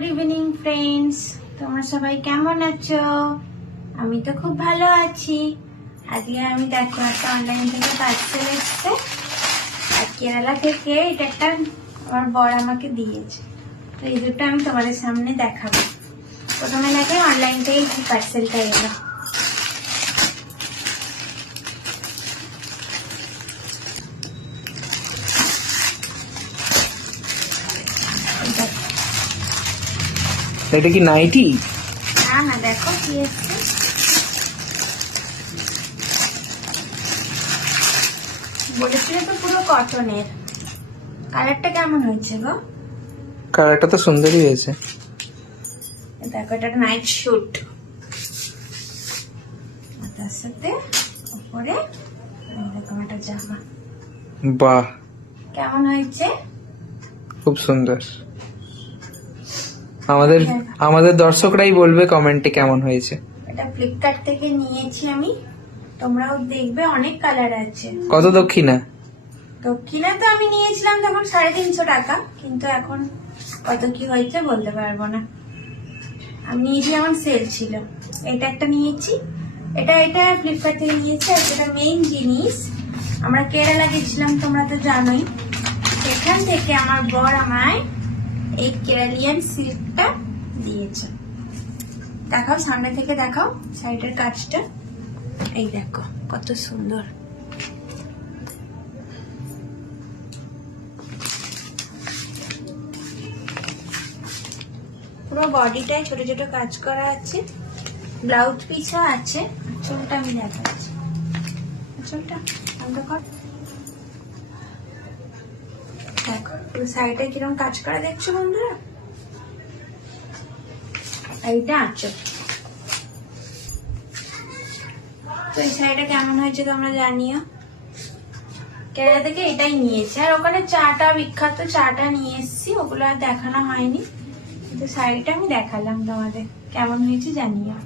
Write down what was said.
Good evening friends, তোমরা সবাই কেমন আছো? আমি তো খুব ভালো আছি। আজকে আমি দেখো একটা অনলাইন থেকে পার্সেল এসছে আর কেরালা থেকে। এটা একটা আমার বর আমাকে দিয়েছে, তো এই দুটো আমি তোমাদের সামনে দেখাবো। প্রথমে দেখে অনলাইন থেকে কি পার্সেলটা এলো। এটা কি নাইটি? না না, দেখো কি এসছে। বলেছিল তো পুরো কটনের। কালারটা কেমন হয়েছে গো? কালারটা তো সুন্দরই হয়েছে। দেখো এটা নাইট শুট, তার সাথে উপরে এরকম একটা জামা। বাহ, কেমন হয়েছে? খুব সুন্দর। আমাদের দর্শকরাই বলবে কমেন্টে কেমন হয়েছে। এটা ফ্লিপকার্ট থেকে নিয়েছি আমি, তোমরাও দেখবে। অনেক কালার আছে। কত দক্ষিণা? দক্ষিণা তো আমি নিয়েছিলাম তখন 350 টাকা, কিন্তু এখন কত কি হয়েছে বলতে পারবো না। আমি নিয়েছি, আমার সেল ছিল। এটা একটা নিয়েছি, এটা ফ্লিপকার্ট থেকে নিয়েছি। আর যেটা মেইন জিনিস, আমরা কেরালা গেছিলাম, তোমরা তো জানোই। সেখান থেকে আমার বর আমায় এই কেরালিয়ান সিল্কটা দিয়েছে। দেখাও, সামনে থেকে দেখাও সাইডের কাজটা। এই দেখো কত সুন্দর। পুরো বডিটায় ছোট ছোট কাজ করা আছে, ব্লাউজ পিসও আছে। চুলটা আমি দেখাচ্ছি, চুলটা আমরা কর। দেখো পুরো সাইডে কিরকম কাজ করা, দেখছো বন্ধুরা? এইটা আঁচল। তো এই শাড়িটা কেমন হয়েছে তোমরা জানিও। কেরালা থেকে এটাই নিয়েছি। আর ওখানে চাটা বিখ্যাত, চাটা নিয়ে এসেছি, ওগুলো আর দেখানো হয়নি, কিন্তু শাড়িটা আমি দেখালাম তোমাদের। কেমন হয়েছে জানিও।